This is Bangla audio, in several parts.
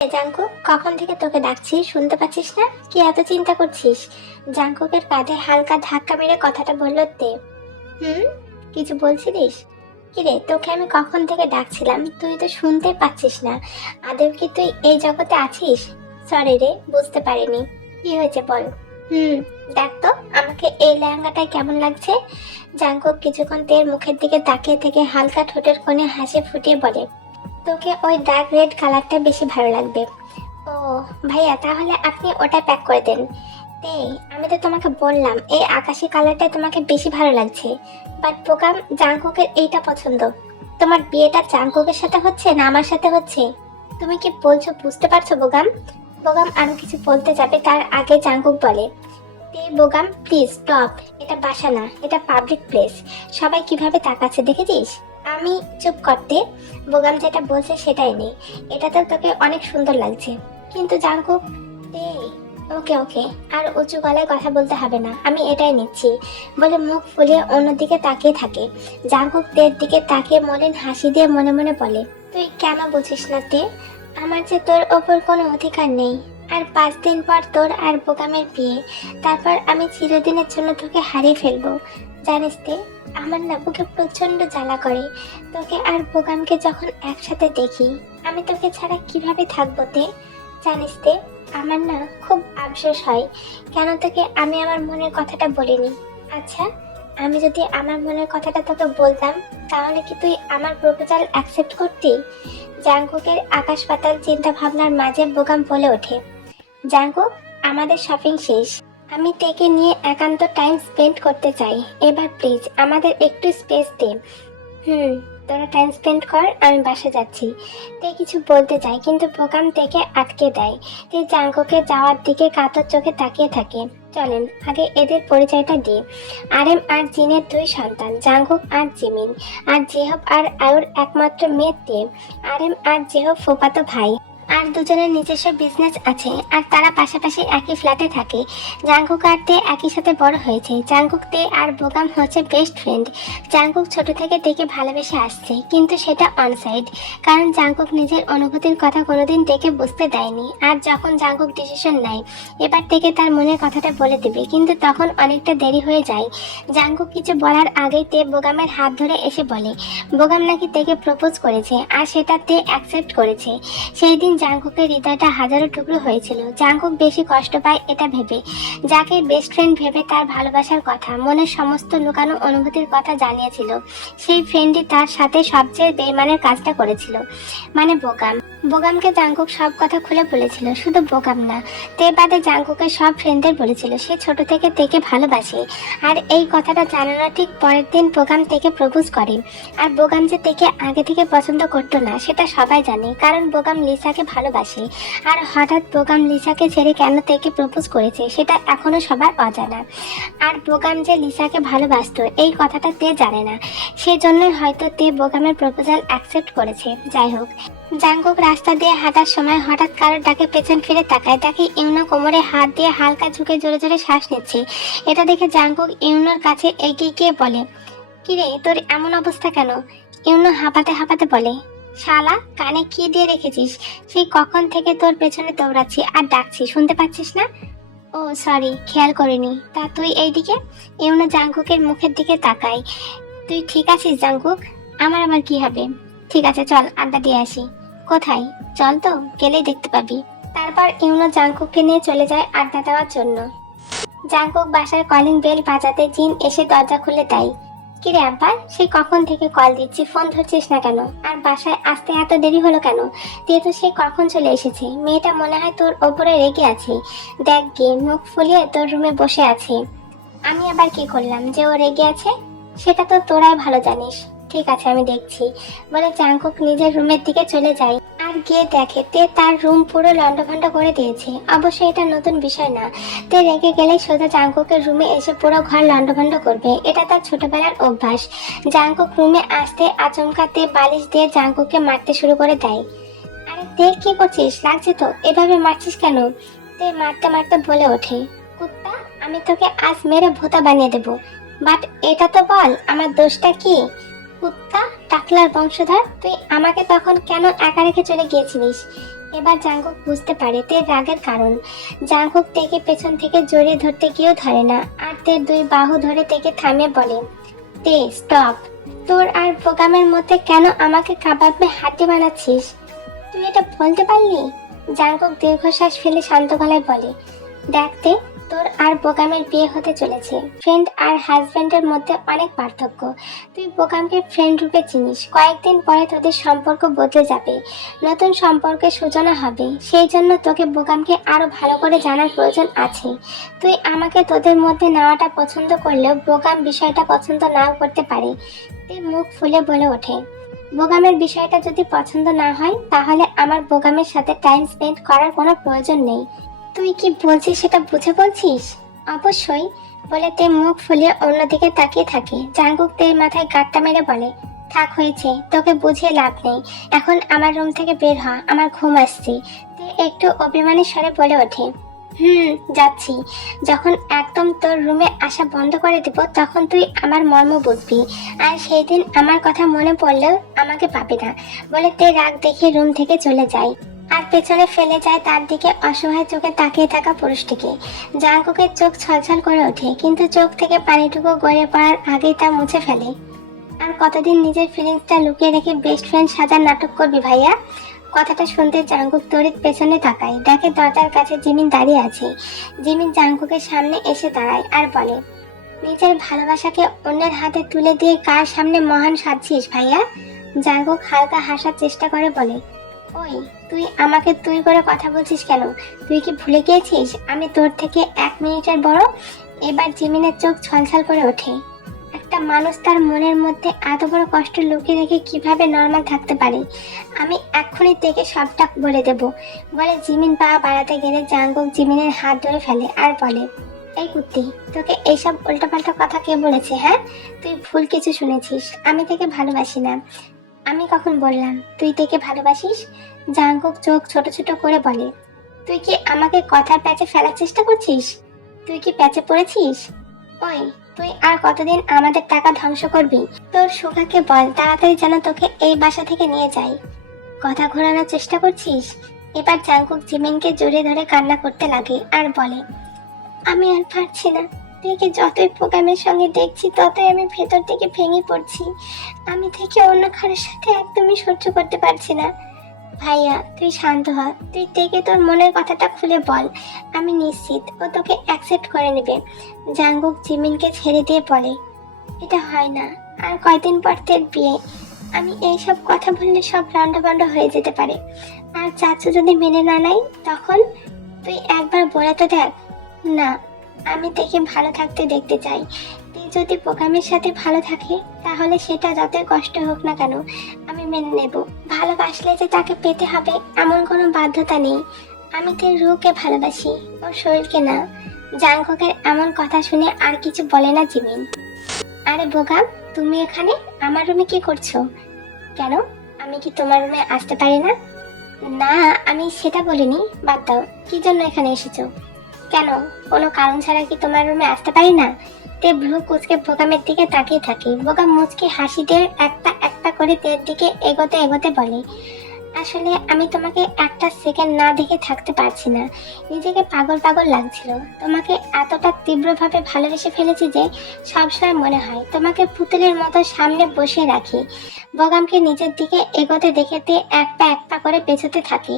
জাঙ্কুক, কখন থেকে তোকে ডাকছি, শুনতে পাচ্ছিস না? কি এত চিন্তা করছিস? জাঙ্কুকের কাঁধে হালকা ধাক্কা মেরে কথাটা বলল তে। হুম, কিছু বলছিলিস? কিরে, তোকে আমি কখন থেকে ডাকছিলাম, তুই তো শুনতে পাচ্ছিস না। আদেও কি তুই এই জগতে আছিস? সরি রে, বুঝতে পারিনি। কি হয়েছে বল। হুম, দেখ তো আমাকে এই লেহেঙ্গাটায় কেমন লাগছে। জাঙ্কুক কিছুক্ষণ তের মুখের দিকে তাকিয়ে থেকে হালকা ঠোঁটের কোণে হাসি ফুটিয়ে বলে, তোকে ওই ডার্ক রেড কালারটা বেশি ভালো লাগবে। ও ভাইয়া, তাহলে আপনি ওটা প্যাক করে দেন। এই, আমি তো তোমাকে বললাম এই আকাশি কালারটা তোমাকে বেশি ভালো লাগছে, বাট বোকাম, জাংকুকের এইটা পছন্দ। তোমার বিয়েটা জাংকুকের সাথে হচ্ছে না আমার সাথে হচ্ছে? তুমি কি বলছো বুঝতে পারছো বোগাম? বোগাম আরো কিছু বলতে যাবে তার আগে জাংকুক বলে, তে বোগাম প্লিজ স্টপ, এটা বাসা না, এটা পাবলিক প্লেস। সবাই কিভাবে তাকাচ্ছে দেখেছিস? আমি চুপ করতে। বোগাম যেটা বলছে সেটাই নেই, এটা তো তোকে অনেক সুন্দর লাগছে। কিন্তু জাঙ্কুক, এই, ওকে ওকে, আর উঁচু গলায় কথা বলতে হবে না, আমি এটাই নিচ্ছি বলে মুখ ফুলিয়ে অন্যদিকে তাকিয়ে থাকে। জাঙ্কুক তের দিকে তাকিয়ে মলিন হাসি দিয়ে মনে মনে বলে, তুই কেন বুঝিস না তে? আমার যে তোর ওপর কোনো অধিকার নেই। আর 5 দিন পর তোর আর বোগামের বিয়ে, তারপর আমি চিরদিনের জন্য তোকে হারিয়ে ফেলবো। জানিস তে, আমার না বুকে প্রচন্ড জ্বালা করে তোকে আর বোগামকে যখন একসাথে দেখি। আমি তোকে ছাড়া কিভাবে থাকবো তে? জানিস তে, আমার না খুব আফসোস হয় কেন তোকে আমি আমার মনের কথাটা বলিনি। আচ্ছা, আমি যদি আমার মনের কথাটা তোকে বলতাম, তাহলে কি তুই আমার প্রপোজাল অ্যাকসেপ্ট করতি? জাঙ্কুকের আকাশ পাতাল চিন্তা ভাবনার মাঝে বোগাম বলে ওঠে, জাঙ্কুক, আমাদের শপিং শেষ, আমি তেকে নিয়ে একান্ত টাইম স্পেন্ড করতে চাই। এবার প্লিজ আমাদের একটু স্পেস দে। হুম, তোরা টাইম স্পেন্ড কর, আমি বাসা যাচ্ছি। তে কিছু বলতে চাই কিন্তু বোকাম তেকে আটকে দেয়। তে জাঙ্কুকে যাওয়ার দিকে কাতর চোখে তাকিয়ে থাকে। চলেন আগে এদের পরিচয়টা দিই। আরএম আর জিনের 2 সন্তান, জাঙ্কুক আর জিমিন। আর জেহব আর আয়ুর একমাত্র মেয়ে তে। আরএম আর জেহব ফুফাতো ভাই। আর দুজনের নিজস্ব বিজনেস আছে, আর তারা পাশাপাশি একই ফ্ল্যাটে থাকে। জাঙ্কুক আর তে একই সাথে বড় হয়েছে। জাঙ্কুক, তে আর বোগাম হচ্ছে বেস্ট ফ্রেন্ড। জাঙ্কুক ছোট থেকে তেকে ভালোবেসে আসছে, কিন্তু সেটা অনসাইড, কারণ জাঙ্কুক নিজের অনুভূতির কথা কোনোদিন তেকে বুঝতে দেয়নি। আর যখন জাঙ্কুক ডিসিশন নেয় এবার তেকে তার মনের কথাটা বলে দেবে, কিন্তু তখন অনেকটা দেরি হয়ে যায়। জাঙ্কুক কিছু বলার আগেই তে বোগামের হাত ধরে এসে বলে বোগাম নাকি তেকে প্রপোজ করেছে, আর সেটা তে অ্যাকসেপ্ট করেছে। সেই দিন জাঙ্কুকের হৃদয়টা হাজারো টুকরো হয়েছিল। জাঙ্কুক বেশি কষ্ট পায় এটা ভেবে, যাকে বেস্ট ফ্রেন্ড ভেবে তার ভালোবাসার কথা, মনের সমস্ত লুকানো অনুভূতির কথা জানিয়েছিল, সেই ফ্রেন্ডই তার সাথে সবচেয়ে বেইমানের কাজটা করেছিল, মানে বোগাম। বোগামকে জাঙ্কুক সব কথা খুলে বলেছিল, শুধু বোগাম না, তে বাদে জাঙ্কুকের সব ফ্রেন্ডদের বলেছিল সে ছোট থেকে তেকে ভালোবাসে। আর এই কথাটা জানানোর ঠিক পরের দিন বোগাম তেকে প্রপোজ করে। আর বোগাম যে তেকে আগে থেকে পছন্দ করতো না সেটা সবাই জানে, কারণ বোগাম লিসাকে ভালোবাসে। আর হঠাৎ বোগাম লিসাকে ছেড়ে কেন তেকে প্রপোজ করেছে সেটা এখনো সবার অজানা। আর বোগাম যে লিসাকে ভালোবাসতো এই কথাটা তে জানে না, সেজন্যই হয়তো তে বোগামের প্রপোজাল অ্যাকসেপ্ট করেছে। যাই হোক, জাঙ্কুক রাস্তা দিয়ে হাঁটার সময় হঠাৎ কারোর ডাকে পেছন ফিরে তাকায়, তাকে ইউনো কোমরে হাত দিয়ে হালকা ঝুঁকে জোরে জোরে শ্বাস নিচ্ছে। এটা দেখে জাঙ্কুক ইউনোর কাছে এগিয়ে গিয়ে বলে, কিরে তোর এমন অবস্থা কেন? ইউনো হাঁপাতে হাঁপাতে বলে, শালা, কানে কি দিয়ে রেখেছিস? সেই কখন থেকে তোর পেছনে দৌড়াচ্ছি আর ডাকছি, শুনতে পাচ্ছিস না? ও সরি, খেয়াল করিনি। তা তুই এইদিকে? ইউনো জাঙ্কুকের মুখের দিকে তাকায়। তুই ঠিক আছিস জাঙ্কুক? আমার আবার কি হবে? ঠিক আছে, চল আড্ডা দিয়ে আসি। কোথায়? চল তো, গেলেই দেখতে পাবি। তারপর ইউনো জাঙ্কুককে নিয়ে চলে যায় আড্ডা দেওয়ার জন্য। জাঙ্কুক বাসার কলিং বেল বাজাতে জিন এসে দরজা খুলে দেয়। কিরে আব্বা, সেই কখন থেকে কল দিচ্ছি, ফোন ধরছিস না কেন? আর বাসায় আসতে এত দেরি হলো কেন? তুই তো সেই কখন চলে এসেছে, মেয়েটা মনে হয় তোর ওপরে রেগে আছে। দেখ গিয়ে মুখ ফুলিয়ে তোর রুমে বসে আছে। আমি আবার কি করলাম যে ও রেগে আছে? সেটা তো তোরাই ভালো জানিস। ঠিক আছে, আমি দেখছি, বলে জাংকুক নিজের রুমের দিকে চলে যায় আর গিয়ে দেখে তে তার রুম পুরো লন্ডভন্ড করে দিয়েছে। অবশ্যই এটা নতুন বিষয় না, তে রেগে গেলে সোজা জাংকুকের রুমে এসে পুরো ঘর লন্ডভন্ড করবে, এটা তার ছোটবেলার অভ্যাস। জাংকুক রুমে আসতে আচমকা তে বালিশ দিয়ে জাংকুককে মারতে শুরু করে দেয়। আরে তে কি করছিস, লাগছে তো, এভাবে মারছিস কেন? তে মারতে মারতে বলে ওঠে, কুত্তা, আমি তোকে আজ মেরে ভোঁতা বানিয়ে দেবো, বাট এটা তো বল আমার দোষটা কি? কুত্তা, টাকলার বংশধর, তুই আমাকে তখন কেন একা রেখে চলে গিয়েছিলিস? এবার জাংকুক বুঝতে পারে তে রাগের কারণ। জাংকুক তেকে পেছন থেকে জড়িয়ে ধরতে গিয়েও ধরে না, আর তে দুই বাহু ধরে তেকে থামিয়ে বলে, তে স্টপ, তোর আর বোকামের মধ্যে কেন আমাকে কাবাবে হাড্ডি বানাচ্ছিস? তুই এটা বলতে পারলি? জাংকুক দীর্ঘশ্বাস ফেলে শান্ত গলায় বলে, দেখতে, তোর আর বোকামের বিয়ে হতে চলেছে। ফ্রেন্ড আর হাজবেন্ডের মধ্যে অনেক পার্থক্য। তুই বোকামকে ফ্রেন্ড রূপে চিনিস, কয়েকদিন পরে তোদের সম্পর্ক বদলে যাবে, নতুন সম্পর্কের সূচনা হবে। সেই জন্য তোকে বোকামকে আরো ভালো করে জানার প্রয়োজন আছে। তুই আমাকে তোদের মধ্যে নেওয়াটা পছন্দ করলেও বোকাম বিষয়টা পছন্দ নাও করতে পারে। তুই মুখ ফুলে বলে ওঠে, বোগামের বিষয়টা যদি পছন্দ না হয় তাহলে আমার বোগামের সাথে টাইম স্পেন্ড করার কোনো প্রয়োজন নেই। তুই কি বলছিস সেটা বুঝে বলছিস? অবশ্যই, বলে তে মুখ ফুলিয়ে অন্যদিকে তাকিয়ে থাকে। জাংকুক তের মাথায় গাঁটটা মেরে বলে, থাক, হয়েছে, তোকে বুঝিয়ে লাভ নেই, এখন আমার রুম থেকে বের হ, আমার ঘুম আসছে। তে একটু অভিমানী স্বরে বলে ওঠে, যাচ্ছি। যখন একদম তোর রুমে আসা বন্ধ করে দেব তখন তুই আমার মর্ম বুঝবি, আর সেই দিন আমার কথা মনে পড়লেও আমাকে পাবি না, বলে তে রাগ দেখে রুম থেকে চলে যায় আর পেছনে ফেলে যায় তার দিকে অসহায় চোখে তাকিয়ে থাকা পুরুষটিকে। জাংকুকের চোখ ছলছল করে ওঠে, কিন্তু চোখ থেকে পানিটুকু গড়িয়ে পড়ার আগেই তা মুছে ফেলে। আর কতদিন নিজের ফিলিংসটা লুকিয়ে রেখে বেস্ট ফ্রেন্ড সাজার নাটক করবি ভাইয়া? কথাটা শুনতে জাংকুক তড়িৎ পেছনে তাকায়, দেখে দরজার কাছে জিমিন দাঁড়িয়ে আছে। জিমিন জাংকুকের সামনে এসে দাঁড়ায় আর বলে, নিজের ভালোবাসাকে অন্যের হাতে তুলে দিয়ে কার সামনে মহান সাজছিস ভাইয়া? জাংকুক হালকা হাসার চেষ্টা করে বলে, ওই, তুই আমাকে তুই করে কথা বলছিস কেন? তুই কি ভুলে গিয়েছিস আমি তোর থেকে 1 মিনিটের বড়? এবার জিমিনের চোখ ছলছল করে ওঠে। একটা মানুষ তার মনের মধ্যে এত বড় কষ্ট লুকিয়ে রেখে কিভাবে নর্মাল থাকতে পারে? আমি এক্ষুনি থেকে সবটা বলে দেব, বলে জিমিন পা বাড়াতে গেলে জাংকুক জিমিনের হাত ধরে ফেলে আর বলে, এই কুত্তি, তোকে এইসব উল্টোপাল্টা কথা কে বলেছে? হ্যাঁ, তুই ভুল কিছু শুনেছিস, আমি থেকে ভালোবাসি না। আমি কখন বললাম তুই থেকে ভালোবাসিস? জাংকুক চোখ ছোট ছোট করে বলে, তুই কি আমাকে কথার প্যাচে ফেলার চেষ্টা করছিস? তুই কি প্যাচে পড়েছিস? ওই, তুই আর কতদিন আমাদের টাকা ধ্বংস করবি? তোর সুখাকে বল তাড়াতাড়ি যেন তোকে এই বাসা থেকে নিয়ে যাই। কথা ঘোরানোর চেষ্টা করছিস? এবার জাংকুক জিমিনকে জড়িয়ে ধরে কান্না করতে লাগে আর বলে, আমি আর পারছি না, থেকে যতই প্রোগ্রামের সঙ্গে দেখছি ততই আমি ভেতর থেকে ভেঙে পড়ছি। আমি থেকে অন্য কারোর সাথে একদমই সহ্য করতে পারছি না। ভাইয়া, তুই শান্ত হ, তুই থেকে তোর মনের কথাটা খুলে বল, আমি নিশ্চিত ও তোকে অ্যাকসেপ্ট করে নেবে। জাংকুক জিমিনকে ছেড়ে দিয়ে বলে, এটা হয় না, আর কয়দিন পর তোর বিয়ে, আমি এইসব কথা বললে সব লন্ডভন্ড হয়ে যেতে পারে, আর চাচু যদি মেনে না নেয় তখন? তুই একবার বলে তো দেখ না, আমি দেখে ভালো থাকতে দেখতে চাই। তুই যদি বোকামের সাথে ভালো থাকে তাহলে সেটা যতই কষ্ট হোক না কেন আমি মেনে নেব। ভালোবাসলে যে তাকে পেতে হবে এমন কোনো বাধ্যতা নেই। আমি তোর রুহকে ভালোবাসি, ওর শরীরকে না। জাংকুকের এমন কথা শুনে আর কিছু বলে না জিমিন। আরে বোকাম, তুমি এখানে আমার রুমে কি করছো? কেন, আমি কি তোমার রুমে আসতে পারি না? না, আমি সেটা বলিনি, বাদ দাও, কি জন্য এখানে এসেছো? কেন, কোনো কারণ ছাড়া কি তোমার রুমে আসতে পারি না? তে ভ্রু কুচকে বোকামের দিকে তাকিয়ে থাকে। বোকাম মুচকি হাসি দিয়ে একটা একটা করে তের দিকে এগোতে এগোতে বলে, আসলে আমি তোমাকে একটা সেকেন্ড না দেখে থাকতে পারছি না, নিজেকে পাগল পাগল লাগছিল। তোমাকে এতটা তীব্রভাবে ভালোবেসে ফেলেছি যে সবসময় মনে হয় তোমাকে পুতুলের মতো সামনে বসিয়ে রাখি। বগামকে নিজের দিকে এগোতে দেখে তে এক পা করে পেছোতে থাকে।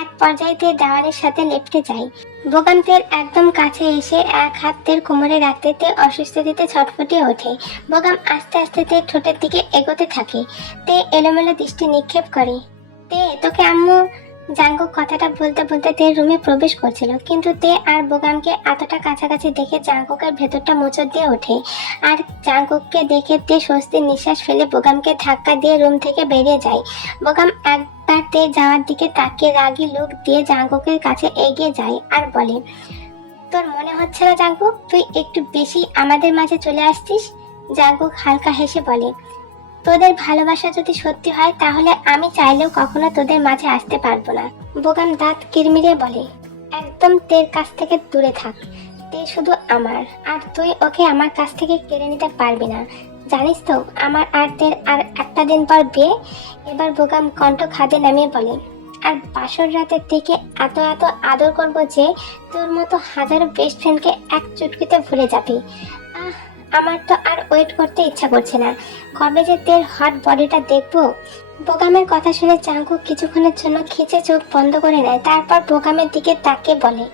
এক পর্যায়ে তে দেওয়ালের সাথে লেপটে যায়। বোগাম তের একদম কাছে এসে এক হাত তের কোমরে রাখতে তে অস্বস্তিতে ছটফটিয়ে ওঠে। বোগাম আস্তে আস্তে তে ঠোঁটের দিকে এগোতে থাকে। তে এলোমেলো দৃষ্টি নিক্ষেপ করে। তে তোকে আম্মু জাঙ্কুক কথাটা বলতে বলতে তে রুমে প্রবেশ করছিল, কিন্তু তে আর বোগামকে এতটা কাছাকাছি দেখে জাঙ্কুকের ভেতরটা মোচড় দিয়ে ওঠে। আর জাঙ্কুককে দেখে তে স্বস্তির নিঃশ্বাস ফেলে বোগামকে ধাক্কা দিয়ে রুম থেকে বেরিয়ে যায়। বোগাম একবার তে যাওয়ার দিকে তাকিয়ে রাগী লুক দিয়ে জাঙ্কুকের কাছে এগিয়ে যায় আর বলে, তোর মনে হচ্ছে না জাঙ্কুক তুই একটু বেশি আমাদের মাঝে চলে আসছিস? জাঙ্কুক হালকা হেসে বলে, তোদের ভালোবাসা যদি সত্যি হয় তাহলে আমি চাইলেও কখনো তোদের মাঝে আসতে পারবো না। বোগাম দাঁত কিরমিরে বলে, একদম তের কাছ থেকে দূরে থাক। তে শুধু আমার, আর তুই ওকে আমার কাছ থেকে কেড়ে নিতে পারবি না। জানিস তো আমার আর তের আর একটা দিন পর বিয়ে। এবার বোগাম কণ্ঠ খাদে নামিয়ে বলে, আর বাসর রাতের দিকে এত এত আদর করবো যে তোর মতো হাজারো বেস্ট ফ্রেন্ডকে এক চুটকিতে ভুলে যাবি। আহ, আমার তো আর ওয়েট করতে ইচ্ছা করছে না, কবে যে তোর হট বডিটা দেখবো। বোগামের কথা শুনে জাঙ্কুক কিছুক্ষণের জন্য খিচে চোখ বন্ধ করে নেয়, তারপর বোগামের দিকে তাকিয়ে বলে,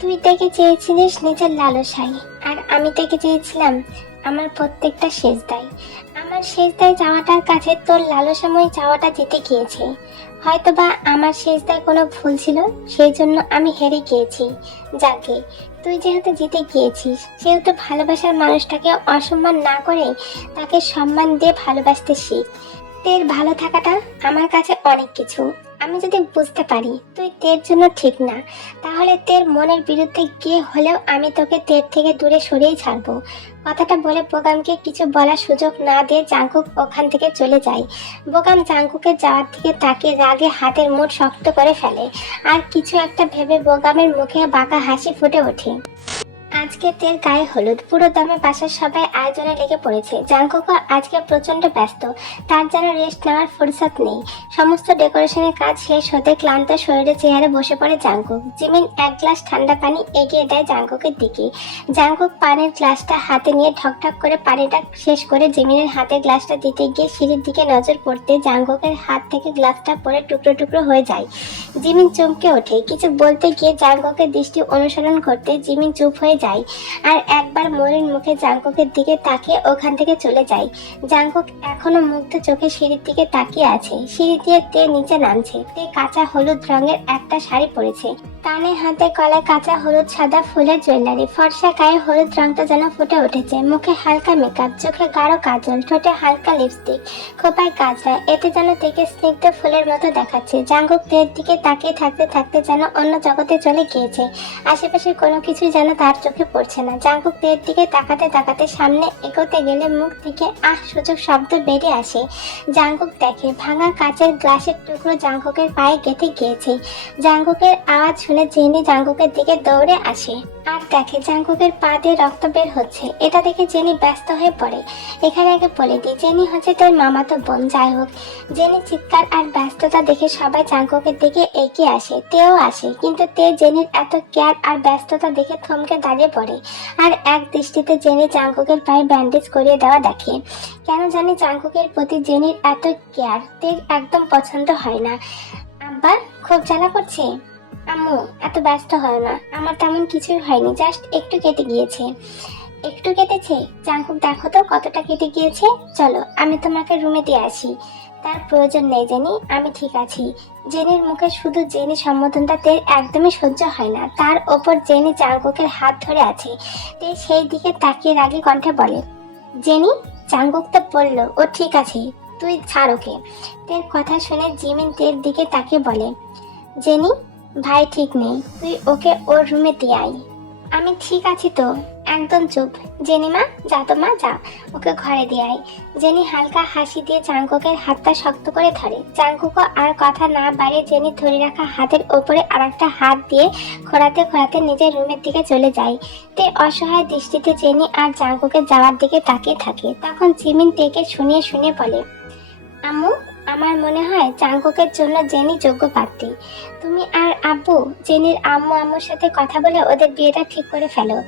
তুই দেখে চেয়েছিলিস নিজের লালসাই, আর আমি দেখে চেয়েছিলাম আমার প্রত্যেকটা সেজদাই। আমার সেজদায় যাওয়াটার কাছে তোর লালসাময় যাওয়াটা জিতে গিয়েছে। হয়তোবা আমার সেজদায় কোনো ভুল ছিল, সেই জন্য আমি হেরে গিয়েছি। যাকে তুই যেহেতু জিতে গিয়েছিস, সেহেতু ভালোবাসার মানুষটাকে অসম্মান না করে তাকে সম্মান দিয়ে ভালোবাসতে শিখ। তের ভালো থাকাটা আমার কাছে অনেক কিছু। আমি যদি বুঝতে পারি তুই তের জন্য ঠিক না, তাহলে তের মনের বিরুদ্ধে গিয়ে হলেও আমি তোকে তের থেকে দূরে সরিয়ে ছাড়বো। কথাটা বলে বোগামকে কিছু বলার সুযোগ না দিয়ে জাঙ্কুক ওখান থেকে চলে যায়। বোগাম জাঙ্কুকের যাওয়ার দিকে তাকে রাগে হাতের মুঠ শক্ত করে ফেলে, আর কিছু একটা ভেবে বোগামের মুখে বাঁকা হাসি ফুটে ওঠে। আজকে তের গায়ে হলুদ, পুরো দমে বাসার সবাই আয়োজনে লেগে পড়েছে। জাঙ্কুকও আজকে প্রচন্ড ব্যস্ত, তার যেন রেস্ট নেওয়ার ফুরসত নেই। সমস্ত ডেকোরেশনের কাজ শেষ হতে ক্লান্ত শরীরে চেয়ারে বসে পড়ে জাঙ্কুক। জিমিন এক গ্লাস ঠান্ডা পানি এগিয়ে দেয় জাঙ্কুকের দিকে। জাঙ্কুক পানির গ্লাসটা হাতে নিয়ে ঢকঢক করে পানিটা শেষ করে জিমিনের হাতে গ্লাসটা দিতে গিয়ে সিঁড়ির দিকে নজর পড়তে জাঙ্কুকের হাত থেকে গ্লাসটা পড়ে টুকরো টুকরো হয়ে যায়। জিমিন চমকে ওঠে, কিছু বলতে গিয়ে জাঙ্কুকের দৃষ্টি অনুসরণ করতে জিমিন চুপ হয়ে যায়, আর একবার মলিন মুখে জাঙ্কুকের দিকে তাকিয়ে ওখান থেকে চলে যায়। জাঙ্কুক এখনো মুগ্ধ চোখে সিঁড়ির দিকে তাকিয়ে আছে। সিঁড়ি দিয়ে তে নিচে নামছে। তে কাঁচা হলুদ রঙের একটা শাড়ি পরেছে, কানে হাতে গলায় কাঁচা হলুদ সাদা ফুলের জুয়েলারি, ফর্সা গায়ে হলুদ রংটা যেন ফুটে উঠেছে। মুখে হালকা মেকআপ, চোখে গাঢ় কাজল, ঠোঁটে হালকা লিপস্টিক, খোপায় কাজরা, এতে যেন তেকে স্নিগ্ধ ফুলের মতো দেখাচ্ছে। জাঙ্কুক তের দিকে তাকিয়ে থাকতে থাকতে যেন অন্য জগতে চলে গিয়েছে। আশেপাশে কোনো কিছু যেন তার চোখে পড়ছে না। জাঙ্কুক তের দিকে তাকাতে তাকাতে সামনে এগোতে গেলে মুখ থেকে আহ সূচক শব্দ বেরিয়ে আসে। জাঙ্কুক দেখে ভাঙা কাচের গ্লাসের টুকরো জাঙ্কুকের পায়ে গেঁথে গিয়েছে। জাঙ্কুকের আওয়াজ শুনে জেনি জাঙ্কুকের দিকে দৌড়ে আসে আর দেখে জাঙ্কুকের পা দিয়ে রক্ত বের হচ্ছে। এটা দেখে জেনি ব্যস্ত হয়ে পড়ে। এখানে আগে বলে দিই, জেনি হচ্ছে তার মামাতো বোন। যাই হোক, জেনি চিৎকার আর ব্যস্ততা দেখে সবাই জাঙ্কুকের দিকে এগিয়ে আসে। তেও আসে, কিন্তু তে জেনির এত কেয়ার আর ব্যস্ততা দেখে থমকে দাঁড়িয়ে পড়ে, আর এক দৃষ্টিতে জেনি জাঙ্কুকের পায়ে ব্যান্ডেজ করিয়ে দেওয়া দেখে। কেন জানি জাঙ্কুকের প্রতি জেনির এত কেয়ার তে একদম পছন্দ হয় না। আব্বা খুব জ্বালা করছে। আম্মু এত ব্যস্ত হয় না, আমার তেমন কিছুই হয়নি, জাস্ট একটু কেটে গিয়েছে। একটু কেটেছে? জাঙ্কুক দেখো তো কতটা কেটে গিয়েছে। চলো আমি তোমাকে রুমে দিয়ে আসি। তার প্রয়োজন নেই জেনি, আমি ঠিক আছি। জেনির মুখে শুধু জেনি সম্বোধনটা তের একদমই সহ্য হয় না। তার ওপর জেনি জাঙ্কুকের হাত ধরে আছে। তে সেই দিকে তাকিয়ে রাগী কণ্ঠে বলে, জেনি, জাঙ্কুক তো বললো ও ঠিক আছে, তুই ছাড় ওকে। তের কথা শুনে জিমিন তের দিকে তাকিয়ে বলে, জেনি ভাই ঠিক নেই, তুই ওকে ওর রুমে দিয়ে আয়। আমি ঠিক আছি তো, একদম চুপ। জেনিমা যা তো মা, যা ওকে ঘরে দিয়ে আয়। জেনি হালকা হাসি দিয়ে জাঙ্কুকের হাতটা শক্ত করে ধরে। জাঙ্কুকও আর কথা না বাড়িয়ে জেনি ধরে রাখা হাতের ওপরে আরেকটা হাত দিয়ে খোঁড়াতে খোঁড়াতে নিজের রুমের দিকে চলে যায়। তে অসহায় দৃষ্টিতে জেনি আর জাঙ্কুকের যাওয়ার দিকে তাকিয়ে থাকে। তখন জিমিন তেকে শুনিয়ে শুনিয়ে বলে, আম্মু আমার মনে হয় জাঙ্কুকের জন্য জেনি যোগ্য প্রার্থী। তুমি আর আব্বু জেনির আম্মু আম্মুর সাথে কথা বলে ওদের বিয়েটা ঠিক করে ফেলো।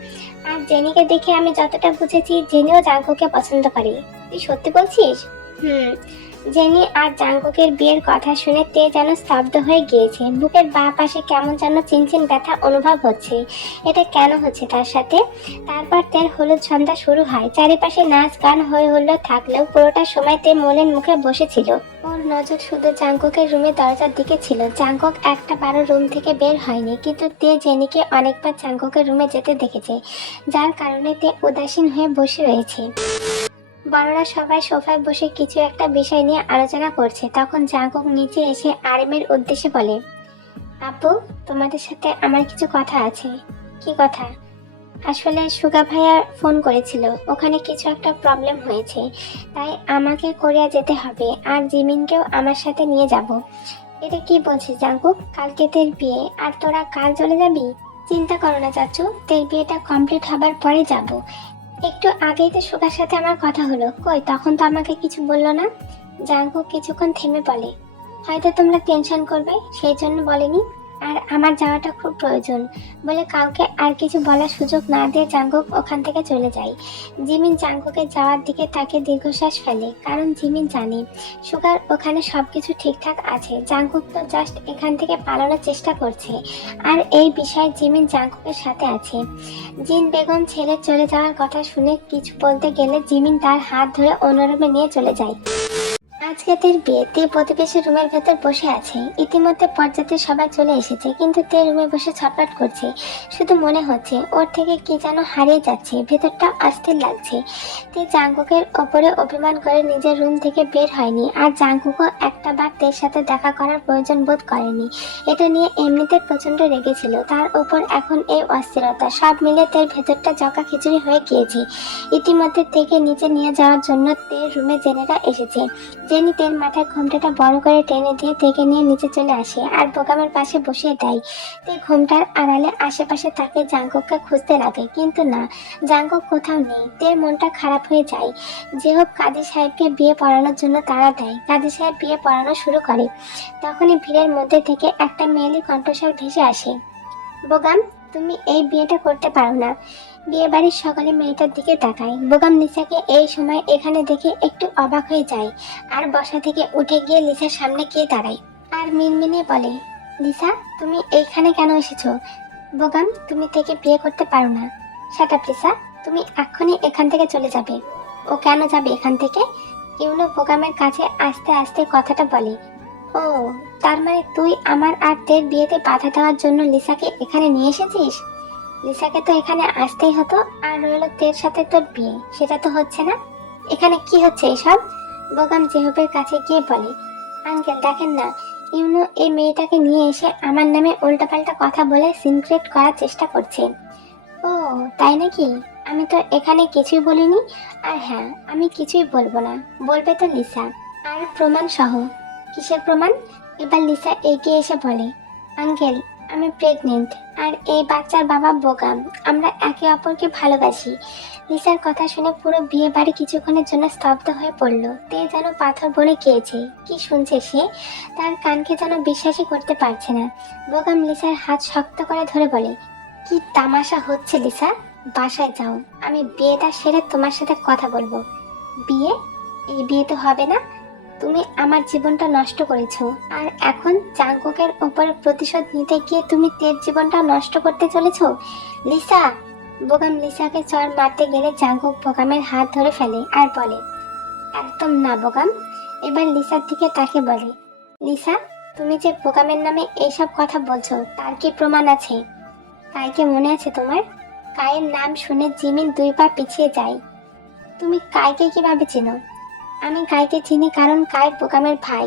আর জেনিকে দেখে আমি যতটা বুঝেছি জেনিও জাঙ্কুকে পছন্দ করে। তুই সত্যি বলছিস? জেনি আর জাঙ্কুকের বিয়ের কথা শুনে তে যেন স্তব্ধ হয়ে গিয়েছে। বুকের বাঁ পাশে কেমন যেন চিনচিন ব্যথা অনুভব হচ্ছে। এটা কেন হচ্ছে তার সাথে? তারপর তের হলুদ সন্ধ্যা শুরু হয়। চারিপাশে নাচ গান হয়ে হুল্লোড় থাকলেও পুরোটা সময় তে মলিন মুখে বসেছিল। ওর নজর শুধু জাঙ্কুকের রুমের দরজার দিকে ছিল। জাঙ্কুক একটা বারো রুম থেকে বের হয়নি, কিন্তু তে জেনিকে অনেকবার জাঙ্কুকের রুমে যেতে দেখেছে, যার কারণে তে উদাসীন হয়ে বসে রয়েছে। বড়রা সবাই সোফায় বসে কিছু একটা বিষয় নিয়ে আলোচনা করছে। তখন জাঙ্কুক নিচে এসে আরিমের উদ্দেশ্যে বলে, আপু, তোমাদের সাথে আমার কিছু কথা আছে। কি কথা? আসলে সুগা ভাইয়া ফোন করেছিল, ওখানে কিছু একটা প্রবলেম হয়েছে, তাই আমাকে কোরিয়া যেতে হবে আর জিমিনকেও আমার সাথে নিয়ে যাব। এটা কি বলছিস জাঙ্কুক? কালকে তের বিয়ে আর তোরা কাল চলে যাবি? চিন্তা করো না চাচু, তের বিয়েটা কমপ্লিট হবার পরে যাব। একটু আগেই তো সুগার সাথে আমার কথা হলো, কই তখন তো আমাকে কিছু বললো না। জাঙ্কুক কিছুক্ষণ থেমে বলে, হয়তো তোমরা টেনশন করবে সেই জন্য বলেনি, আর আমার যাওয়াটা খুব প্রয়োজন বলে কাউকে আর কিছু বলার সুযোগ না দিয়ে জাঙ্কুক ওখান থেকে চলে যায়। জিমিন জাঙ্কুকের যাওয়ার দিকে তাকে দীর্ঘশ্বাস ফেলে, কারণ জিমিন জানে সুগার ওখানে সবকিছু ঠিকঠাক আছে। জাঙ্কুক তো জাস্ট এখান থেকে পালানোর চেষ্টা করছে, আর এই বিষয়ে জিমিন জাঙ্কুকের সাথে আছে। জিন বেগম ছেলের চলে যাওয়ার কথা শুনে কিছু বলতে গেলে জিমিন তার হাত ধরে অন্য রুমে নিয়ে চলে যায়। আজকে তের বিয়ে। তে প্রতিবেশী রুমের ভেতর বসে আছে। ইতিমধ্যে পর্যাতের সবাই চলে এসেছে, কিন্তু তে রুমে বসে ছটফট করছে। শুধু মনে হচ্ছে ওর থেকে কি যেন হারিয়ে যাচ্ছে, ভেতরটা অস্থির লাগছে। তে জাঙ্কুকের ওপরে অভিমান করে নিজের রুম থেকে বের হয়নি, আর জাঙ্কুকও একটা বার তের সাথে দেখা করার প্রয়োজন বোধ করেনি। এটা নিয়ে এমনিতে প্রচন্ড রেগেছিল, তার ওপর এখন এই অস্থিরতা, সব মিলে তের ভেতরটা জকা খিচুড়ি হয়ে গিয়েছে। ইতিমধ্যে থেকে নিচে নিয়ে যাওয়ার জন্য তের রুমে জেনেরা এসেছে। জেনি তের মাথায় ঘোমটাটা বড় করে টেনে দিয়ে তেকে নিয়ে নিচে চলে আসে আর বোকামের পাশে বসিয়ে দেয়। তে ঘোমটার আড়ালে আশেপাশে তাকে জাঙ্কুককে খুঁজতে লাগে, কিন্তু না, জাঙ্কুক কোথাও নেই। তের মনটা খারাপ হয়ে যায়। যে হোক কাজী সাহেবকে বিয়ে পড়ানোর জন্য তাড়া দেয়। কাজী সাহেব বিয়ে পড়ানো শুরু করে। তখনই ভিড়ের মধ্যে থেকে একটা মেয়েলি কণ্ঠস্বর ভেসে আসে, বোগাম, তুমি এই বিয়েটা করতে পারো না। বিয়ে বাড়ির সকালে মেয়েটার দিকে তাকায়। বোগাম লিসাকে এই সময় এখানে দেখে একটু অবাক হয়ে যায়, আর বসা থেকে উঠে গিয়ে লিসার সামনে গিয়ে দাঁড়ায় আর মিনমিনে বলে, লিসা, তুমি এইখানে কেন এসেছো? বোগাম, তুমি থেকে বিয়ে করতে পারো না। শাট আপ লিসা, তুমি এক্ষুনি এখান থেকে চলে যাবে। ও কেন যাবে এখান থেকে? ইউনো বোগামের কাছে আস্তে আস্তে কথাটা বলে, ও, তার মানে তুই আমার আর তের বিয়েতে বাধা দেওয়ার জন্য লিসাকে এখানে নিয়ে এসেছিস? লিসাকে তো এখানে আসতেই হতো, আর রইল তের সাথে তোর বিয়ে, সেটা তো হচ্ছে না। এখানে কি হচ্ছে এসব? বোগাম জেহবের কাছে গিয়ে বলে, আঙ্কেল দেখেন না, ইউনো এই মেয়েটাকে নিয়ে এসে আমার নামে উল্টাপাল্টা কথা বলে সিনক্রেট করার চেষ্টা করছে। ও, তাই নাকি? আমি তো এখানে কিছুই বলিনি। আর হ্যাঁ, আমি কিছুই বলবো না, বলবে তো লিসা, আর প্রমাণ সহ। কিসের প্রমাণ? এবার লিসা এগিয়ে এসে বলে, আঙ্কেল, আমি প্রেগনেন্ট, আর এই বাচ্চার বাবা বোগাম। আমরা একে অপরকে ভালোবাসি। লিসার কথা শুনে পুরো বিয়ে বাড়ি কিছুক্ষণের জন্য স্তব্ধ হয়ে পড়ল। তে যেন পাথর বনে গিয়েছে। কি শুনছে সে? তার কানকে যেন বিশ্বাসই করতে পারছে না। বোগাম লিসার হাত শক্ত করে ধরে বলে, কি তামাশা হচ্ছে লিসা? বাসায় যাও, আমি বিয়েটা সেরে তোমার সাথে কথা বলবো। বিয়ে? এই বিয়ে তো হবে না। তুমি আমার জীবনটা নষ্ট করেছো, আর এখন জাঙ্কুকের উপরে প্রতিশোধ নিতে গিয়ে তুমি তের জীবনটা নষ্ট করতে চলেছো। লিসা! বোগাম লিসাকে চড় মারতে গেলে জাঙ্কুক বোগামের হাত ধরে ফেলে আর বলে, একদম না বোগাম। এবার লিসার দিকে তাকে বলে, লিসা, তুমি যে বোগামের নামে এইসব কথা বলছো, তার কি প্রমাণ আছে? কাইকে মনে আছে তোমার? কায়ের নাম শুনে জিমিন 2 পা পিছিয়ে যায়। তুমি কাইকে কিভাবে চেনো? আমি কাইকে চিনি কারণ কাই বোকামের ভাই,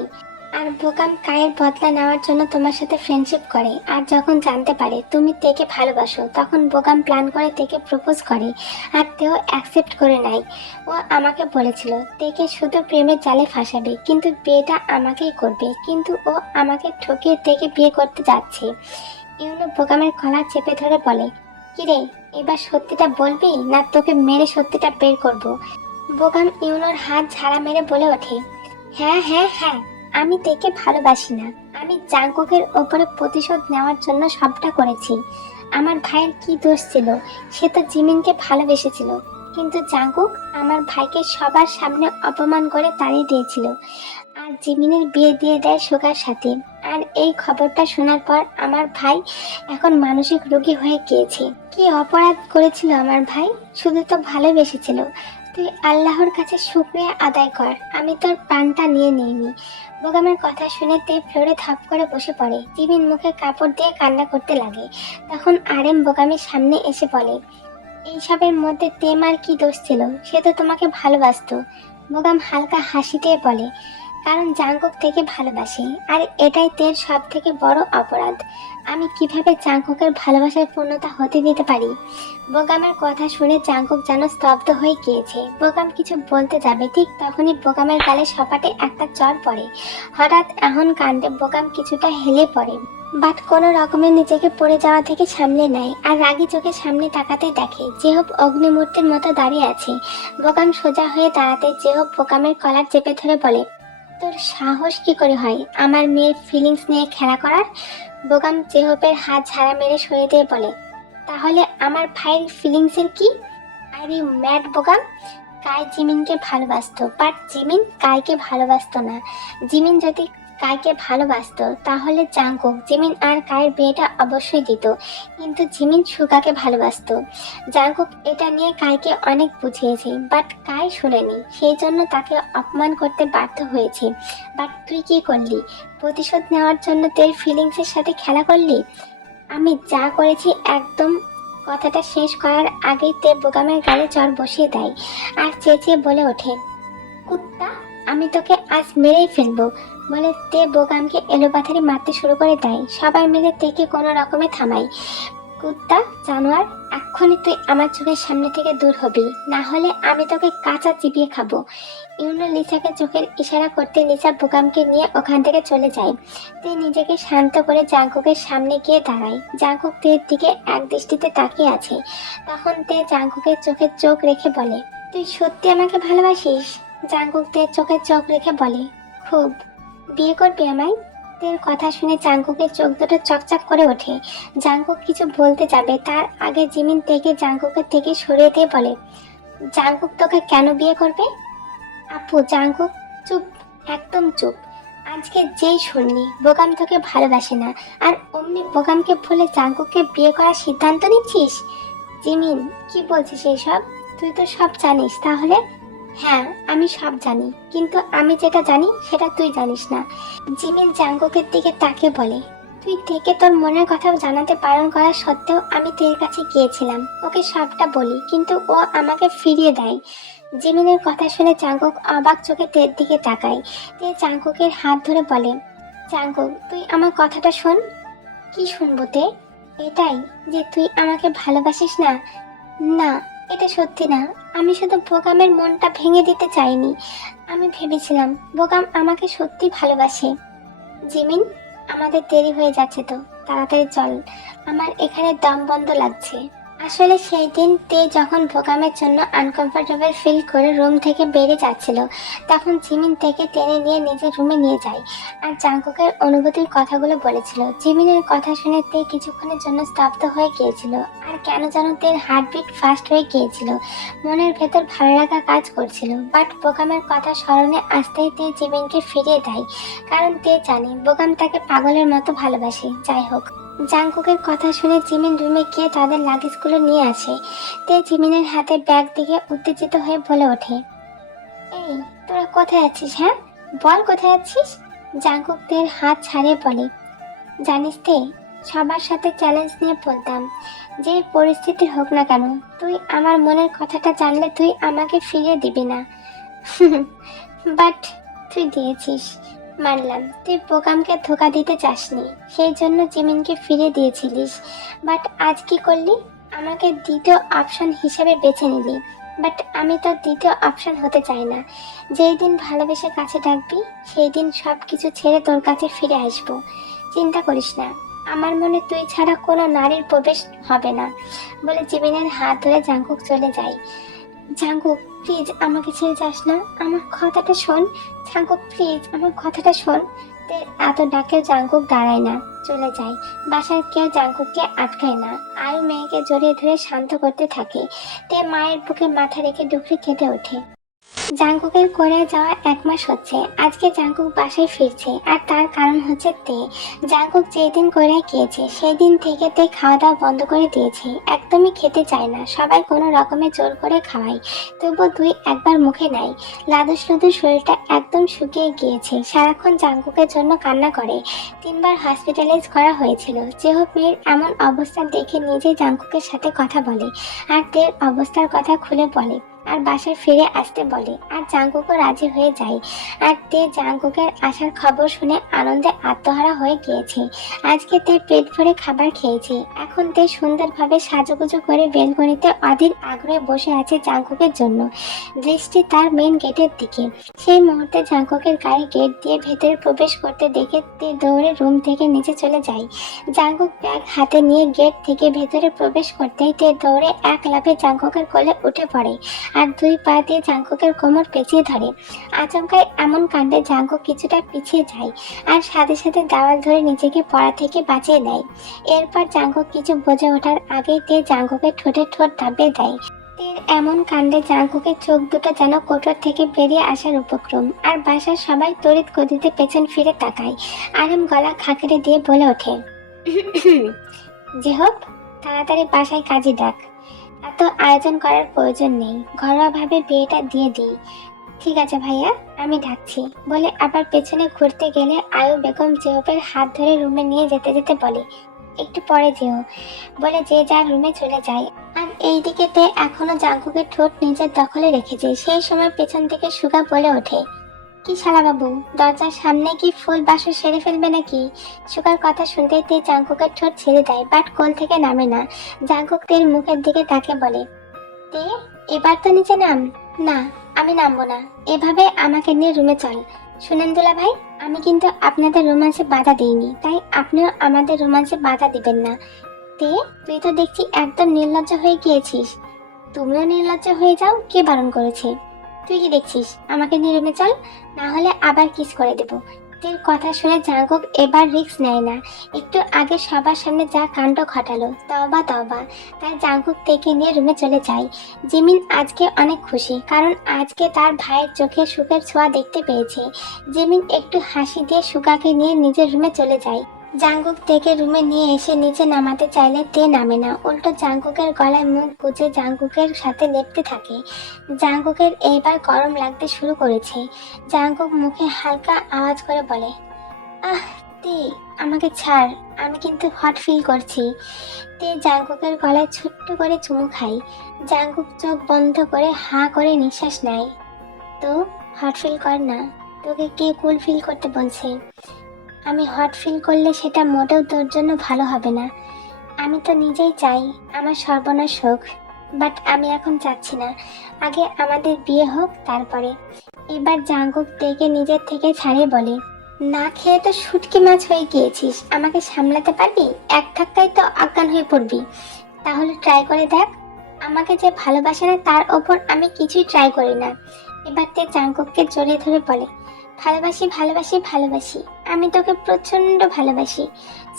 আর বোকাম কায়ের বদলা নেওয়ার জন্য তোমার সাথে ফ্রেন্ডশিপ করে। আর যখন জানতে পারে তুমি তেকে ভালোবাসো, তখন বোকাম প্ল্যান করে তেকে প্রপোজ করে, আর তেও অ্যাকসেপ্ট করে নেয়। ও আমাকে বলেছিল তেকে শুধু প্রেমের জালে ফাঁসাবে, কিন্তু বিয়েটা আমাকেই করবে, কিন্তু ও আমাকে ঠকিয়ে তেকে বিয়ে করতে যাচ্ছে। ইউনো বোকামের গলা চেপে ধরে বলে, কিরে, এবার সত্যিটা বলবি না তোকে মেরে সত্যিটা বের করব? বোগাম ইউনোর হাত ঝাড়া মেরে বলে ওঠে, হ্যাঁ হ্যাঁ হ্যাঁ, আমি তেকে ভালোবাসি না। আমি জাঙ্কুকের ওপরে প্রতিশোধ নেওয়ার জন্য সবটা করেছি। আমার ভাইয়ের কি দোষ ছিল? সে তো জিমিনকে ভালোবেসেছিল। কিন্তু জাঙ্কুক আমার ভাইকে সবার সামনে অপমান করে তাড়িয়ে দিয়েছিল আর জিমিনের বিয়ে দিয়ে দেয় সুগার সাথে। আর এই খবরটা শোনার পর আমার ভাই এখন মানসিক রোগী হয়ে গিয়েছে। কি অপরাধ করেছিল আমার ভাই? শুধু তো ভালোবেসেছিল। তুই আল্লাহর কাছে শুকরিয়া আদায় কর, আমি তোর প্রাণটা নিয়ে নিইনি। বোগামের কথা শুনে তে ফ্লোরে থাপ করে বসে পড়ে। জিমিন মুখে কাপড় দিয়ে কান্না করতে লাগে। তখন আরেম বোগামের সামনে এসে বলে, এইসবের মধ্যে তেমার কি দোষ ছিল? সে তো তোমাকে ভালোবাসতো। বোগাম হালকা হাসি দিয়ে বলে, কারণ জাঙ্কুক থেকে ভালোবাসি, আর এটাই তের সব থেকে বড় অপরাধ। আমি কিভাবে জাঙ্কুকের ভালোবাসার পূর্ণতা হতে দিতে পারি? বোগামের কথা শুনে জাঙ্কুক যেন স্তব্ধ হয়ে গিয়েছে। বোগাম কিছু বলতে যাবে, ঠিক তখনই বোগামের গালে সপাটে একটা চড় পড়ে। হঠাৎ এমন কাণ্ডে বোগাম কিছুটা হেলে পড়ে, বাট কোনো রকমে নিজেকে পড়ে যাওয়া থেকে সামলে নেয় আর রাগী চোখে সামনে তাকাতে দেখে জেহব অগ্নিমূর্তির মতো দাঁড়িয়ে আছে। বোগাম সোজা হয়ে দাঁড়াতে জেহব বোগামের কলার চেপে ধরে বলে, তোর সাহস কি করে হয় আমার মেয়ের ফিলিংস নিয়ে খেলা করার? বোগাম জেহবের হাত ঝাড়া মেরে সরিয়ে দিয়ে বলে, তাহলে আমার ভাইয়ের ফিলিংসের কি? Are you mad বোগাম? কাই জিমিনকে ভালোবাসতো, বাট জিমিন কাইকে ভালোবাসতো না। জিমিন যদি কাইকে ভালোবাসতো তাহলে জাঙ্কুক জিমিন আর কাইয়ের বিয়েটা অবশ্যই দিত, কিন্তু জিমিন সুগাকে ভালোবাসতো। জাঙ্কুক এটা নিয়ে কাইকে অনেক বুঝিয়েছে, বাট কাই শুনেনি, সেই জন্য তাকে অপমান করতে বাধ্য হয়েছে। বাট তুই কি করলি? প্রতিশোধ নেওয়ার জন্য তোর ফিলিংসের সাথে খেলা করলি। আমি যা করেছি একদম। কথাটা শেষ করার আগেই তে বোগামের গালে চড় বসিয়ে দেয় আর চেঁচিয়ে বলে ওঠে, কুত্তা, আমি তোকে আজ মেরেই ফেলবো। বলে তে বোগামকে এলোপাথারি মারতে শুরু করে দেয়। সবাই মিলে তেকে কোনো রকমে থামায়। কুত্তা, জানোয়ার, এক্ষুনি তুই আমার চোখের সামনে থেকে দূর হবি, না হলে আমি তোকে কাঁচা চিবিয়ে খাবো। ইউনো লিসাকে চোখের ইশারা করতে লিসা বোগামকে নিয়ে ওখান থেকে চলে যায়। তে নিজেকে শান্ত করে জাঙ্কুকের সামনে গিয়ে দাঁড়ায়। জাঙ্কুক তের দিকে এক দৃষ্টিতে তাকিয়ে আছে। তখন তে জাঙ্কুকের চোখে চোখ রেখে বলে, তুই সত্যি আমাকে ভালোবাসিস? জাঙ্কুক তের চোখে চোখ রেখে বলে, খুব। বিয়ে করবি আমায়? তের কথা শুনে জাঙ্কুকের চোখ দুটো চকচক করে ওঠে। জাঙ্কুক কিছু বলতে যাবে, তার আগে জিমিন থেকে জাঙ্কুকের থেকে সরিয়ে দিয়ে বলে, জাঙ্কুক তোকে কেন বিয়ে করবে? আপু, জাঙ্কুক চুপ, একদম চুপ। আজকে যেই শুনলি বোগাম তোকে ভালোবাসে না, আর অমনি বোগামকে ভুলে জাঙ্কুককে বিয়ে করার সিদ্ধান্ত নিচ্ছিস? জিমিন, কি বলছিস এইসব? তুই তো সব জানিস। তাহলে? হ্যাঁ, আমি সব জানি, কিন্তু আমি যেটা জানি সেটা তুই জানিস না। জিমিন জাঙ্কুকের দিকে তাকে বলে, তুই থেকে তোর মনের কথা জানাতে বারণ করা সত্ত্বেও আমি তোর কাছে গিয়েছিলাম ওকে সবটা বলি, কিন্তু ও আমাকে ফিরিয়ে দেয়। জিমিনের কথা শুনে জাঙ্কুক অবাক চোখে তের দিকে তাকায়। তে জাঙ্কুকের হাত ধরে বলে, জাঙ্কুক, তুই আমার কথাটা শোন। কি শুনবো তে? এটাই যে তুই আমাকে ভালোবাসিস না? না, এটা সত্যি না। আমি শুধু বোগামের মনটা ভেঙে দিতে চাইনি। আমি ভেবেছিলাম বোগাম আমাকে সত্যি ভালোবাসে। জিমিন, আমাদের দেরি হয়ে যাচ্ছে তো, তাড়াতাড়ি চল, আমার এখানে দম বন্ধ লাগছে। আসলে সেই দিন তে যখন বোগামের জন্য আনকমফোর্টেবল ফিল করে রুম থেকে বেরিয়ে যাচ্ছিল, তখন জিমিন থেকে টেনে নিয়ে নিজের রুমে নিয়ে যায় আর জাঙ্কুকের অনুভূতির কথাগুলো বলেছিল। জিমিনের কথা শুনে তে কিছুক্ষণের জন্য স্তব্ধ হয়ে গিয়েছিল, আর কেন যেন তের হার্টবিট ফাস্ট হয়ে গিয়েছিল। মনের ভেতর ভালো লাগা কাজ করছিল, বাট বোগামের কথা স্মরণে আসতেই তে জিমিনকে ফিরিয়ে দেয়, কারণ তে জানে বোগাম তাকে পাগলের মতো ভালোবাসে। যাই হোক, জাঙ্কুকের কথা শুনে জিমিন রুমে গিয়ে তাদের লাগেজগুলো নিয়ে আসে। তে জিমিনের হাতে ব্যাগ দিকে উত্তেজিত হয়ে বলে ওঠে, এই, তোরা কোথায় আছিস? হ্যাঁ, বল কোথায় আছিস? জাঙ্কুক তের হাত ছাড়িয়ে বলে, জানিস তে, সবার সাথে চ্যালেঞ্জ নিয়ে বলতাম, যে পরিস্থিতি হোক না কেন তুই আমার মনের কথাটা জানলে তুই আমাকে ফিরিয়ে দিবি না। বাট তুই দিয়েছিস, মানলাম তুই বোকামকে ধোকা দিতে চাসনি, সেই জন্য জিমিনকে ফিরিয়ে দিয়েছিলিস। বাট আজ কি করলি? আমাকে দ্বিতীয় অপশন হিসেবে বেছে নিলি। বাট আমি তো দ্বিতীয় অপশন হতে চাই না। যেই দিন ভালোবেসে কাছে ডাকবি সেই দিন সব কিছু ছেড়ে তোর কাছে ফিরে আসবো। চিন্তা করিস না, আমার মনে তুই ছাড়া কোনো নারীর প্রবেশ হবে না। বলে জিমিনের হাত ধরে জাঙ্কুক চলে যায়। জাঙ্কুক প্লিজ আমাকে ছেড়ে যাস না, আমার কথাটা শোন। জাঙ্কুক প্লিজ আমার কথাটা শোন। তে এত ডাকেও জাঙ্কুক দাঁড়ায় না, চলে যায়। বাসার কেউ জাঙ্কুককে আটকায় না। আয়ু মেয়েকে জড়িয়ে ধরে শান্ত করতে থাকে। তে মায়ের বুকে মাথা রেখে ডুকরে কেঁদে ওঠে। জাঙ্কুকের কোরিয়া যাওয়া 1 মাস হচ্ছে। আজকে জাঙ্কুক বাসায় ফিরছে, আর তার কারণ হচ্ছে তে। জাঙ্কুক যেদিন কোরিয়ায় গিয়েছে সেই দিন থেকে তে খাওয়া দাওয়া বন্ধ করে দিয়েছে। একদমই খেতে চায় না, সবাই কোনো রকমে জোর করে খাওয়ায়, তবু দুই একবার মুখে নেয়। লাদুস লুদুস শরীরটা একদম শুকিয়ে গিয়েছে, সারাক্ষণ জাঙ্কুকের জন্য কান্না করে। 3বার হসপিটালাইজ করা হয়েছিল। যেহোক মেয়ের এমন অবস্থা দেখে নিজেই জাঙ্কুকের সাথে কথা বলে, আর তের অবস্থার কথা খুলে বলে, আর বাসায় ফিরে আসতে বলে। আর জাঙ্কুকও রাজি হয়ে যায়। আর তে জাঙ্কুকের আসার খবর শুনে আনন্দে আত্মহারা হয়ে গিয়েছে। আজকে তে পেট ভরে খাবার খেয়েছে। এখন তে সুন্দরভাবে সাজুগুজু করে বেলকনিতে অধীর আগ্রহে বসে আছে জাঙ্কুকের জন্য। দৃষ্টি তার মেন গেটের দিকে। সেই মুহূর্তে জাঙ্কুকের গায়ে গেট দিয়ে ভেতরে প্রবেশ করতে দেখে তে দৌড়ে রুম থেকে নিচে চলে যায়। জাঙ্কুক ব্যাগ হাতে নিয়ে গেট থেকে ভেতরে প্রবেশ করতেই তে দৌড়ে এক লাফে জাঙ্কুকের কোলে উঠে পড়ে, আর 2 পা দিয়ে জাঙ্কুকের কোমর পেঁচিয়ে ধরে। আচমকায় এমন কাণ্ডে জাঙ্কুক কিছুটা পিছিয়ে যায়, আর সাথে সাথে দেওয়াল ধরে নিজেকে পড়া থেকে বাঁচিয়ে নেয়। এরপর জাঙ্কুক কিছু বুঝে ওঠার আগেই তে জাঙ্কুকের ঠোঁটে ঠোঁট দাবিয়ে দেয়। তের এমন কাণ্ডে জাঙ্কুকের চোখ দুটো যেন কোটর থেকে বেরিয়ে আসার উপক্রম, আর বাসার সবাই তড়িৎ গতিতে পেছন ফিরে তাকায়। আরাম গলা খাঁকড়ে দিয়ে বলে ওঠে, যে হোক তাড়াতাড়ি বাসায় কাজে ডাক, এত আয়োজন করার প্রয়োজন নেই, ঘরোয়াভাবে বিয়েটা দিয়ে দিই। ঠিক আছে ভাইয়া, আমি ডাকছি বলে আবার পেছনে ঘুরতে গেলে আয়ু বেগম জেহবের হাত ধরে রুমে নিয়ে যেতে যেতে বলে, একটু পরে যেও বলে যে যার রুমে চলে যায়। আর এইদিকে তে এখনো জাঙ্কুকের ঠোঁট নিজের দখলে রেখেছে। সেই সময় পেছন থেকে সুগা বলে ওঠে, কি শালা বাবু, দরজার সামনে কি ফুল বাসর সেরে ফেলবে নাকি? সুগার কথা শুনতেই তে জাঙ্কুকের ঠোঁট ছেড়ে দেয়, বাট কোল থেকে নামে না। জাঙ্কুক তের মুখের দিকে তাকে বলে, তে এবার তো নিচে নাম। না আমি নামবো না, এভাবে আমাকে নিয়ে রুমে চল। শুনেন দুলা ভাই, আমি কিন্তু আপনাদের রোমান্সে বাধা দিইনি, তাই আপনিও আমাদের রোমান্সে বাধা দিবেন না। তে তুই তো দেখছি একদম নির্লজ্জ হয়ে গিয়েছিস। তুমিও নির্লজ্জ হয়ে যাও, কে বারণ করেছে? তুই কি দেখছিস, আমাকে নিয়ে রুমে চল, না হলে আবার কিস করে দেবো। তের কথা শুনে জাঙ্কুক এবার রিস্ক নেয় না। একটু আগে সবার সামনে যা কাণ্ড ঘটালো, তওবা তওবা। তাই জাঙ্কুক তেকে নিয়ে রুমে চলে যায়। জিমিন আজকে অনেক খুশি, কারণ আজকে তার ভাইয়ের চোখে সুখের ছোঁয়া দেখতে পেয়েছে। জিমিন একটু হাসি দিয়ে সুগাকে নিয়ে নিজের রুমে চলে যায়। জাঙ্কুক তেকে রুমে নিয়ে এসে নিচে নামাতে চাইলে তে নামে না, উল্টো জাঙ্কুকের গলায় মুখ গুজে জাঙ্কুকের সাথে লেপতে থাকে। জাঙ্কুকের এইবার গরম লাগতে শুরু করেছে। জাঙ্কুক মুখে হালকা আওয়াজ করে বলে, আহ তে আমাকে ছাড়, আমি কিন্তু হট ফিল করছি। তে জাঙ্কুকের গলায় ছোট্ট করে চুমু খাই। জাঙ্কুক চোখ বন্ধ করে হাঁ করে নিঃশ্বাস নেয়। তো হট ফিল কর না, তোকে কে কুল ফিল করতে বলছে? আমি হট ফিল করলে সেটা মোটেও তোর জন্য ভালো হবে না। আমি তো নিজেই চাই আমার সর্বনাশ হোক, বাট আমি এখন চাচ্ছি না। আগে আমাদের বিয়ে হোক, তারপরে। এবার জাঙ্কুক তেকে নিজের থেকে ছাড়িয়ে বলে, না খেয়ে তো শুটকি মাছ হয়ে গিয়েছিস, আমাকে সামলাতে পারবি? এক ধাক্কায় তো অজ্ঞান হয়ে পড়বি। তাহলে ট্রাই করে দেখ। আমাকে যে ভালোবাসে না তার ওপর আমি কিছুই ট্রাই করি না। এবার তে জাঙ্কুককে জড়িয়ে ধরে বলে, ভালোবাসি ভালোবাসি ভালোবাসি, আমি তোকে প্রচন্ড ভালোবাসি।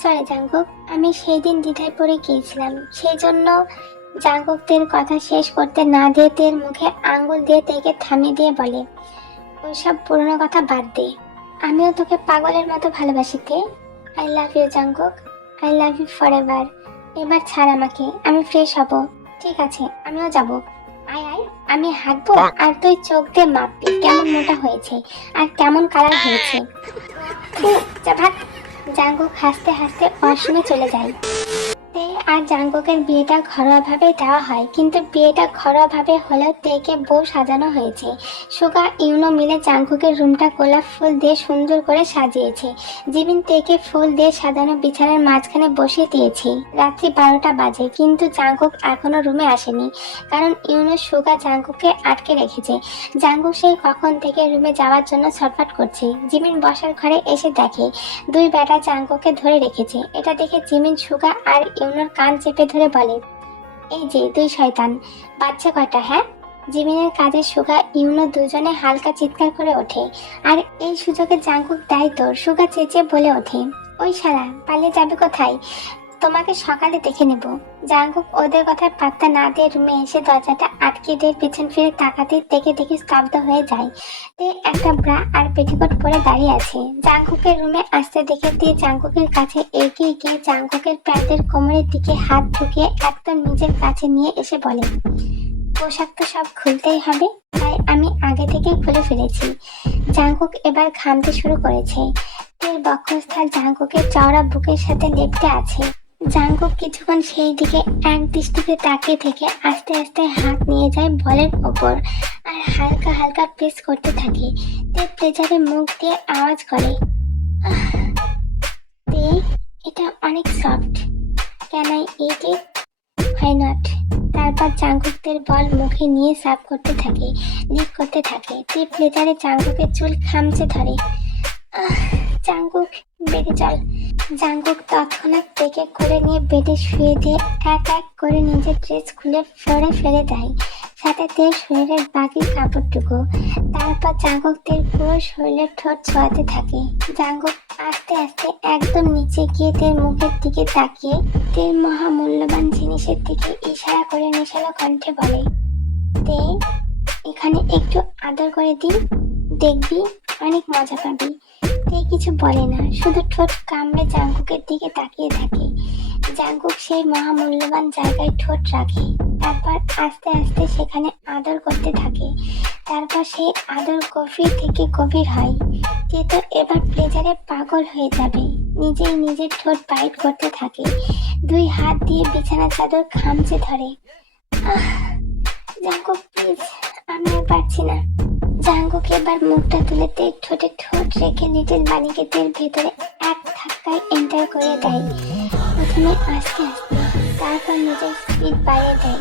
সরি জাঙ্কুক, আমি সেই দিন দ্বিধায় পড়ে গিয়েছিলাম, সেই জন্য। জাঙ্কুক তের কথা শেষ করতে না দিয়ে তের মুখে আঙ্গুল দিয়ে তেকে থামিয়ে দিয়ে বলে, ওইসব পুরনো কথা বাদ দে, আমিও তোকে পাগলের মতো ভালোবাসি তে। I love you Jungkook, I love you forever. এবার ছাড় আমাকে, আমি ফ্রেশ হব। ঠিক আছে, আমিও যাব। আয় আয়, আমি হাঁটবো আর তুই চোখ দিয়ে মাপবি কেমন মোটা হয়েছে আর কেমন কালার হয়েছে। যা ভাগ। জাঙ্কুক হাসতে হাসতে ওয়াশরুমে চলে যায়। তে আর জাঙ্কুকের বিয়েটা ঘরোয়াভাবে দেওয়া হয়, কিন্তু বিয়েটা ঘরোয়াভাবে হলেও তেকে বউ সাজানো হয়েছে। সুগা ইউনো মিলে জাঙ্কুকের রুমটা গোলাপ ফুল দিয়ে সুন্দর করে সাজিয়েছে। জিমিন তেকে ফুল দিয়ে সাজানো বিছানার মাঝখানে বসিয়ে দিয়েছে। রাত্রি 12টা বাজে, কিন্তু জাঙ্কুক এখনো রুমে আসেনি, কারণ ইউনো সুগা জাঙ্কুককে আটকে রেখেছে। জাঙ্কুক সেই কখন থেকে রুমে যাওয়ার জন্য ছটফট করছে। জিমিন বসার ঘরে এসে দেখে 2 বেটা জাঙ্কুককে ধরে রেখেছে। এটা দেখে জিমিন সুগা আর ইউনোর কান চেপে ধরে বলে, এই যে 2 শয়তান, বাচ্চা কয়টা? হ্যাঁ, জিমিনের কাজে সুগা ইউনো দুজনে হালকা চিৎকার করে ওঠে। আর এই সুযোগে জাঙ্কুক দেয় তোর। সুগা চেঁচিয়ে বলে ওঠে, ওই শালা পালিয়ে যাবে কোথায়? তোমাকে সকালে দেখে নেব। জাঙ্কুক ওদের কথায় পাত্তা না দিয়ে রুমে এসে দরজাটা আটকে দিয়ে পিছন ফিরে তাকাতে দেখে স্তব্ধ হয়ে যায়। তে একটা ব্রা আর পেটিকোট পরে দাঁড়িয়ে আছে। জাঙ্কুকের রুমে আসতে দেখে দিয়ে জাঙ্কুকের কাছে এগিয়ে গিয়ে জাঙ্কুকের প্যান্টের কোমরের দিকে হাত ঢুকিয়ে একদম নিজের কাছে নিয়ে এসে বলে, পোশাক তো সব খুলতেই হবে, তাই আমি আগে থেকেই খুলে ফেলেছি। জাঙ্কুক এবার ঘামতে শুরু করেছে। তের বক্ষস্থল জাঙ্কুকের চওড়া বুকের সাথে লেপ্টে আছে। জাঙ্কুক কিছুক্ষণ সেই দিকে এক দৃষ্টিতে তাকিয়ে থেকে আস্তে আস্তে হাত নিয়ে যায় বলের ওপর আর হালকা হালকা প্রেস করতে থাকে। তে প্লেজারে মুখ দিয়ে আওয়াজ করে, "আহ, তে এটা অনেক soft, can I eat it? Why not?" তারপর জাঙ্কুকদের বল মুখে নিয়ে সাফ করতে থাকে, লিক করতে থাকে। তে প্লেজারে জাঙ্কুকের চুল খামচে ধরে। আহ, জাঙ্কুক বেডে চল। জাঙ্কুক তৎক্ষণাৎ থেকে করে নিয়ে বেডে শুয়ে দিয়ে এক এক করে নিজের ড্রেস খুলে ফ্লোরে ফেলে দেয়, সাথে তের শরীরের বাকি কাপড়টুকু। তারপর জাঙ্কুক তের পুরো শরীরের ঠোঁট ছোঁয়াতে থাকে। জাঙ্কুক আস্তে আস্তে একদম নিচে গিয়ে তের মুখের দিকে তাকিয়ে তের মহামূল্যবান জিনিসের দিকে ইশারা করে নেশালো কণ্ঠে বলে, তে এখানে একটু আদর করে দিই, দেখবি অনেক মজা পাবি। তে কিছু বলে না, শুধু ঠোঁট কামড়ে জাঙ্কুকের দিকে তাকিয়ে থাকে। জাঙ্কুক সেই মহামূল্যবান জায়গায় ঠোঁট রাখে, তারপর আস্তে আস্তে সেখানে আদর করতে থাকে। তারপর সেই আদর গভীর থেকে গভীর হয়। তে তো এবার প্লেজারে পাগল হয়ে যাবে, নিজেই নিজের ঠোঁট বাইট করতে থাকে, দুই হাত দিয়ে বিছানা চাদর খামচে ধরে। আহ, জাঙ্কুক প্লিজ, আমি আর পারছি না। জাঙ্কুক এবার মুখটা তুলে তের ঠোঁটে ঠোঁট রেখে লিটল বানিকে তের ভেতরে এক ধাক্কায় এন্টার করে দেয়। প্রথমে আস্তে আস্তে, তারপর নিজের স্পিড বাড়িয়ে দেয়।